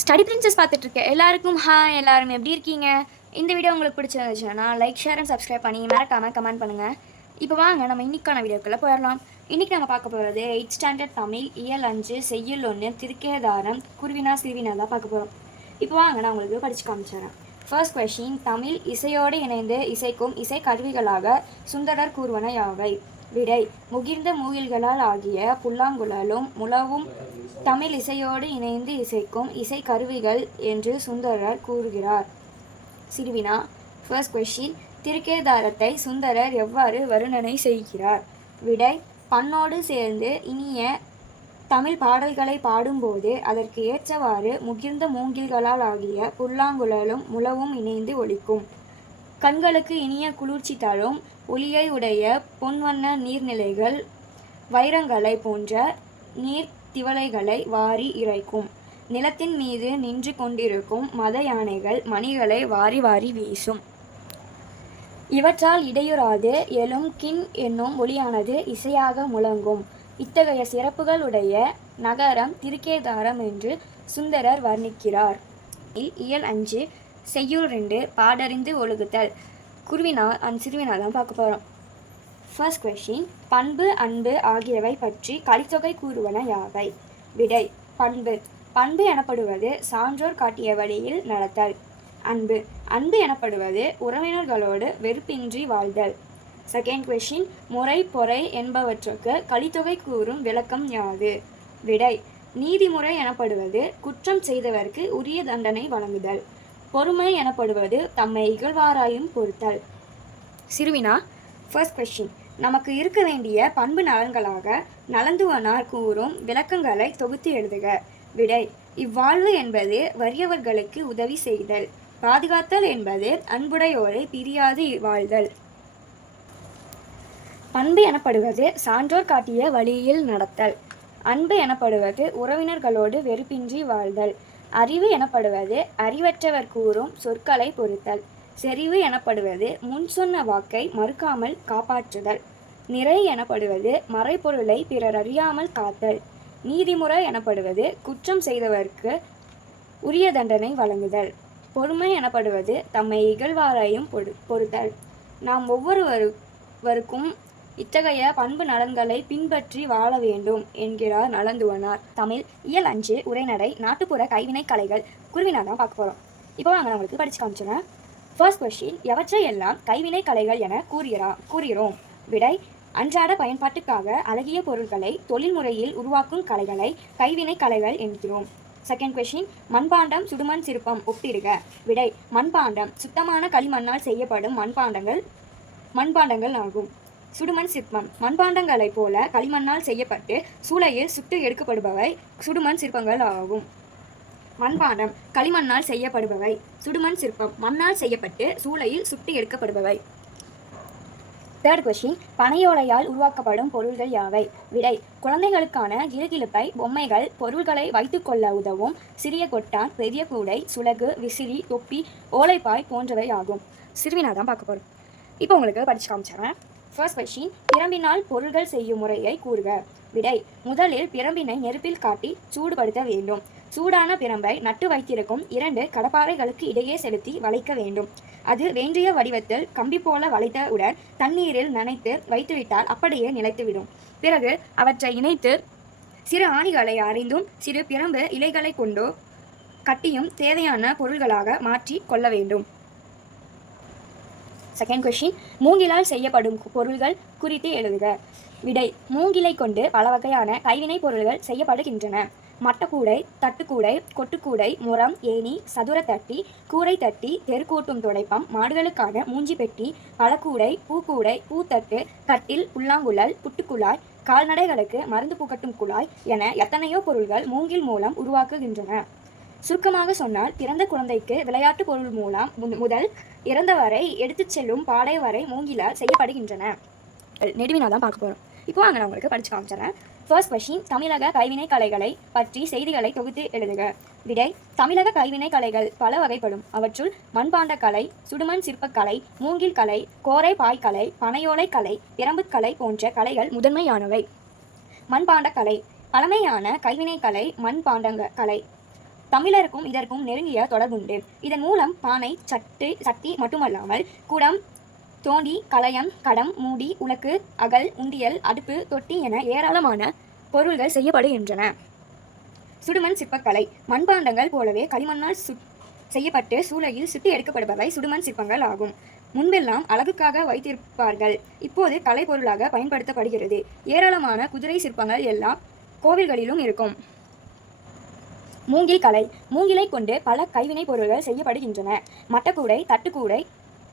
Study princess பார்த்துட்டு இருக்க எல்லாருக்கும் ஹா எல்லாரும் எப்படி இருக்கீங்க? இந்த வீடியோ உங்களுக்கு பிடிச்சிருந்துச்சுன்னா லைக் ஷேர் அண்ட் சப்ஸ்கிரைப் பண்ணி மறக்காமல் கமெண்ட் பண்ணுங்கள் இப்போ வாங்க நம்ம இன்னைக்கான வீடியோக்குள்ளே போயிடலாம். இன்றைக்கி நம்ம பார்க்க போகிறது எயிட் ஸ்டாண்டர்ட் தமிழ் இயல் அஞ்சு செய்யுள் ஒன்று திருக்கேதாரம் குருவினா சிறுவினா தான் பார்க்க போகிறோம் இப்போ வாங்க நான் உங்களுக்கு படித்து காமிச்சிடுறேன். ஃபர்ஸ்ட் கொஷின் தமிழ் இசையோடு இணைந்து இசைக்கும் இசை கருவிகளாக சுந்தரர் கூறுவன யாவை? விடை. முகிர்ந்த மூங்கில்களால் ஆகிய புல்லாங்குழலும் முழவும் தமிழ் இசையோடு இணைந்து இசைக்கும் இசை கருவிகள் என்று சுந்தரர் கூறுகிறார். சிறுவினா ஃபர்ஸ்ட் கொஷின் திருக்கேதாரத்தை சுந்தரர் எவ்வாறு வருணனை செய்கிறார்? விடை. பண்ணோடு சேர்ந்து இனிய தமிழ் பாடல்களை பாடும்போது அதற்கு ஏற்றவாறு முகிர்ந்த மூங்கில்களால் ஆகிய புல்லாங்குழலும் முழவும் இணைந்து ஒலிக்கும். கண்களுக்கு இனிய குளிர்ச்சி தரும் ஒளியை உடைய பொன்வண்ண நீர்நிலைகள் வைரங்களை போன்ற நீர் திவலைகளை வாரி இறைக்கும். நிலத்தின் மீது நின்று கொண்டிருக்கும் மத யானைகள் மணிகளை வாரி வாரி வீசும். இவற்றால் இடையுறாது எழும் கின் என்னும் ஒளியானது இசையாக முழங்கும். இத்தகைய சிறப்புகளுடைய நகரம் திருக்கேதாரம் என்று சுந்தரர் வர்ணிக்கிறார். இயல் அஞ்சு செய்யுள் ரெண்டு பாடறிந்து ஒழுகுதல். குருவினா அண்ட் சிறுவினா தான் பார்க்க போகிறோம் ஃபர்ஸ்ட் கொஷின் பண்பு அன்பு ஆகியவை பற்றி கலித்தொகை கூறுவன யாவை? விடை பண்பு. பண்பு எனப்படுவது சான்றோர் காட்டிய வழியில் நடத்தல். அன்பு. அன்பு எனப்படுவது உறவினர்களோடு வெறுப்பின்றி வாழ்தல். செகண்ட் கொஷின் முறை பொறை என்பவற்றுக்கு கலித்தொகை கூறும் விளக்கம் யாது? விடை நீதிமுறை எனப்படுவது குற்றம் செய்தவருக்கு உரிய தண்டனை வழங்குதல். பொறுமை எனப்படுவது தம்மை இகழ்வாராயும் பொறுத்தல். சிறுவினா ஃபர்ஸ்ட் கொஸ்டின் நமக்கு இருக்க வேண்டிய பண்பு நலன்களாக நலந்துவனார் கூறும் விளக்கங்களை தொகுத்து எழுதுக. விடை இவ்வாழ்வு என்பது வறியவர்களுக்கு உதவி செய்தல். பாதுகாத்தல் என்பது அன்புடையோரை பிரியாது வாழ்தல். பண்பு எனப்படுவது சான்றோர் காட்டிய வழியில் நடத்தல். அன்பு எனப்படுவது உறவினர்களோடு வெறுப்பின்றி வாழ்தல். அறிவு எனப்படுவது அறிவற்றவர் கூறும் சொற்களை பொறுத்தல். செறிவு எனப்படுவது முன் சொன்ன வாக்கை மறுக்காமல் காப்பாற்றுதல். நிறை எனப்படுவது மறைபொருளை பிறர் அறியாமல் காத்தல். நீதிமுறை எனப்படுவது குற்றம் செய்தவர்க்கு உரிய தண்டனை வழங்குதல். பொறுமை எனப்படுவது தம்மை இகழ்வாரையும் பொறுத்தல். நாம் ஒவ்வொருவருக்கும் இத்தகைய பண்பு நலன்களை பின்பற்றி வாழ வேண்டும் என்கிறார் நலந்துவனார். தமிழ் இயல் அஞ்சு உரைநடை நாட்டுப்புற கைவினை கலைகள். குருவினா தான் பார்க்க போகிறோம் இப்போ வாங்க நான் உங்களுக்கு படிச்சு காமிச்சுறேன் ஃபர்ஸ்ட் கொஸ்டின் எவற்றை எல்லாம் கைவினை கலைகள் என கூறுகிறா கூறுகிறோம்? விடை அன்றாட பயன்பாட்டுக்காக அழகிய பொருட்களை தொழில்முறையில் உருவாக்கும் கலைகளை கைவினை கலைகள் என்கிறோம். செகண்ட் கொஷின் மண்பாண்டம் சுடுமண் சிற்பம் ஒப்பிடுக. விடை மண்பாண்டம் சுத்தமான களிமண்ணால் செய்யப்படும் மண்பாண்டங்கள் மண்பாண்டங்கள் ஆகும். சுடுமண் சிற்பம். மண்பாண்டங்களைப் போல களிமண்ணால் செய்யப்பட்டு சூளையில் சுட்டு எடுக்கப்படுபவை சுடுமண் சிற்பங்கள் ஆகும். மண்பாண்டம். களிமண்ணால் செய்யப்படுபவை சுடுமண் சிற்பம். மண்ணால் செய்யப்பட்டு சூளையில் சுட்டு எடுக்கப்படுபவை. தேர்ட் கொஷின் பனையோலையால் உருவாக்கப்படும் பொருள்கள் யாவை? விடை. குழந்தைகளுக்கான கிலுகிலுப்பை பொம்மைகள் பொருள்களை வைத்துக்கொள்ள உதவும் சிறிய கொட்டான் பெரிய கூடை சுலகு விசிறி தொப்பி ஓலைப்பாய் போன்றவை ஆகும். சிறுவினா தான் பார்க்க போகிறோம் இப்போ உங்களுக்கு படிச்சு காமிச்சிடுறேன். ஃபர்ஸ்ட் கொஷின் பிரம்பினால் பொருள்கள் செய்யும் முறையை கூறுக. விடை முதலில் பிரம்பினை நெருப்பில் காட்டி சூடுபடுத்த வேண்டும். சூடான பிரம்பை நட்டு வைத்திருக்கும் இரண்டு கடப்பாறைகளுக்கு இடையே செலுத்தி வளைக்க வேண்டும். அது வேண்டிய வடிவத்தில் கம்பி போல வளைத்தவுடன் தண்ணீரில் நனைத்து வைத்துவிட்டால் அப்படியே நிலைத்துவிடும். பிறகு அவற்றை இணைத்து சிறு ஆணிகளை அறிந்தும் சிறு பிரம்பு இலைகளை கொண்டோ கட்டியும் தேவையான பொருள்களாக மாற்றி கொள்ள வேண்டும். செகண்ட் கொஷின் மூங்கிலால் செய்யப்படும் பொருள்கள் குறித்து எழுதுக. விடை மூங்கிலை கொண்டு பல வகையான கைவினைப் பொருள்கள் செய்யப்படுகின்றன. மட்டக்கூடை தட்டுக்கூடை கொட்டுக்கூடை முரம் ஏணி சதுர தட்டி கூரை தட்டி தெருக்கூட்டும் துடைப்பம் மாடுகளுக்கான மூஞ்சி பெட்டி பழக்கூடை பூக்கூடை பூத்தட்டு கட்டில் புல்லாங்குழல் புட்டுக்குழாய் கால்நடைகளுக்கு மருந்து பூக்கட்டும் குழாய் என எத்தனையோ பொருள்கள் மூங்கில் மூலம் உருவாக்குகின்றன. சுருக்கமாக சொன்னால் பிறந்த குழந்தைக்கு விளையாட்டு பொருள் மூலம் மு- முதல் இறந்தவரை எடுத்துச் செல்லும் பாடை வரை மூங்கிலால் செய்யப்படுகின்றன. நெடுவினா தான் பார்க்க போகிறோம் இப்போ வாங்க நான் உங்களுக்கு படிச்சு காமிச்சிடறேன். ஃபர்ஸ்ட் கொஷின் தமிழக கைவினை கலைகளை பற்றி செய்திகளை தொகுத்து எழுதுக. விடை தமிழக கைவினை கலைகள் பல வகைப்படும். அவற்றுள் மண்பாண்ட கலை சுடுமண் சிற்பக்கலை மூங்கில் கலை கோரை பாய்க்கலை பனையோலை கலை பிரம்புக்கலை போன்ற கலைகள் முதன்மையானவை. மண்பாண்ட கலை பழமையான கைவினை கலை மண்பாண்டங்க கலை. தமிழருக்கும் இதற்கும் நெருங்கிய தொடர்புண்டு இதன் மூலம் பானை சட்டு சக்தி மட்டுமல்லாமல் குடம் தோண்டி கலயம் கடம் மூடி உலக்கு அகல் உண்டியல் அடுப்பு தொட்டி என ஏராளமான பொருள்கள் செய்யப்படுகின்றன. சுடுமண் சிற்பக்கலை. மண்பாண்டங்கள் போலவே களிமண்ணால் சு செய்யப்பட்டு சூளையில் சுட்டி எடுக்கப்படுபவை சுடுமண் சிற்பங்கள் ஆகும். முன்பெல்லாம் அழகுக்காக வைத்திருப்பார்கள். இப்போது கலைப்பொருளாக பயன்படுத்தப்படுகிறது. ஏராளமான குதிரை சிற்பங்கள் எல்லாம் கோவில்களிலும் இருக்கும். மூங்கில் கலை. மூங்கிலை கொண்டு பல கைவினைப் பொருள்கள் செய்யப்படுகின்றன. மட்டக்கூடை தட்டுக்கூடை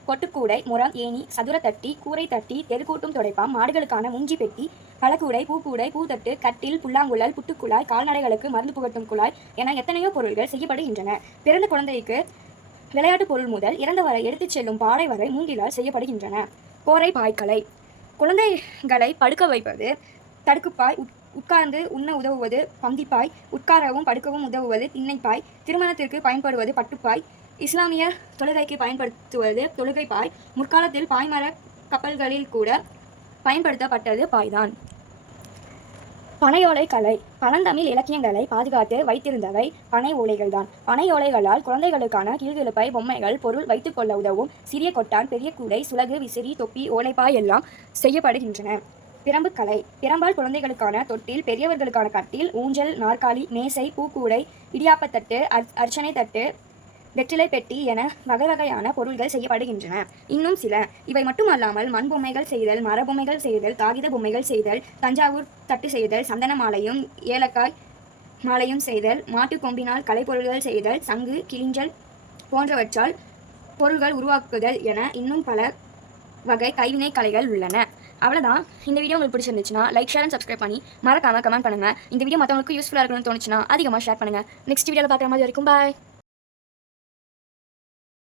கொட்டுக்கூடை முரம் ஏணி சதுரத்தட்டி கூரை தட்டி தெருக்கூட்டும் துடைப்பாம் மாடுகளுக்கான மூஞ்சி பெட்டி பழக்கூடை பூக்கூடை பூத்தட்டு கட்டில் புல்லாங்குழல் புட்டுக்குழாய் கால்நடைகளுக்கு மருந்து புகட்டும் குழாய் என எத்தனையோ பொருள்கள் செய்யப்படுகின்றன. பிறந்த குழந்தைக்கு விளையாட்டு பொருள் முதல் இறந்த வரை எடுத்துச் செல்லும் பாறை வரை மூங்கிலால் செய்யப்படுகின்றன. கோரை பாய்க்கலை குழந்தைகளை படுக்க வைப்பது தடுக்குப்பாய் உட்- உட்கார்ந்து உண்ண உதவுவது பந்திப்பாய் உட்காரவும் படுக்கவும் உதவுவது திண்ணைப்பாய் திருமணத்திற்கு பயன்படுவது பட்டுப்பாய் இஸ்லாமிய தொழுகைக்கு பயன்படுத்துவது தொழுகைப்பாய் முற்காலத்தில் பாய்மர கப்பல்களில் கூட பயன்படுத்தப்பட்டது பாய்தான். பனையோலை கலை பழந்தமிழ் இலக்கியங்களை பாதுகாத்து வைத்திருந்தவை பனை ஓலைகள்தான். பனை ஓலைகளால் குழந்தைகளுக்கான கீழ்கிழப்பை பொம்மைகள் பொருள் வைத்துக்கொள்ள உதவும் சிறிய கொட்டான் பெரிய கூடை சுலகு விசிறி தொப்பி ஓலைப்பாய் எல்லாம் செய்யப்படுகின்றன. பிரம்பு கலை. பிரம்பால் குழந்தைகளுக்கான தொட்டில் பெரியவர்களுக்கான கட்டில் ஊஞ்சல் நாற்காலி மேசை பூக்கூடை இடியாப்பத்தட்டு அர் அர்ச்சனை தட்டு வெற்றிலை பெட்டி என வகை வகையான பொருள்கள் செய்யப்படுகின்றன. இன்னும் சில. இவை மட்டுமல்லாமல் மண் பொம்மைகள் செய்தல் மரபொம்மைகள் செய்தல் காகித பொம்மைகள் செய்தல் தஞ்சாவூர் தட்டு செய்தல் சந்தன மாலையும் ஏலக்காய் மாலையும் செய்தல் மாட்டு கொம்பினால் கலைப்பொருள்கள் செய்தல் சங்கு கிளிஞ்சல் போன்றவற்றால் பொருள்கள் உருவாக்குதல் என இன்னும் பல வகை கைவினை கலைகள் உள்ளன. அவ்வளோதான் இந்த வீடியோ உங்களுக்கு பிடிச்சிருந்துச்சுன்னா லைக் ஷேர் அண்ட் சப்ஸ்கிரைப் பண்ணி மறக்காம கமெண்ட் பண்ணுங்க. இந்த வீடியோ மற்றவங்களுக்கு யூஸ்ஃபுல்லாக இருக்கணும்னு தோணுச்சுன்னா அதிகமாக ஷேர் பண்ணுங்கள் நெக்ஸ்ட் வீடியோவில் பார்க்குற மாதிரி வரைக்கும் பாய்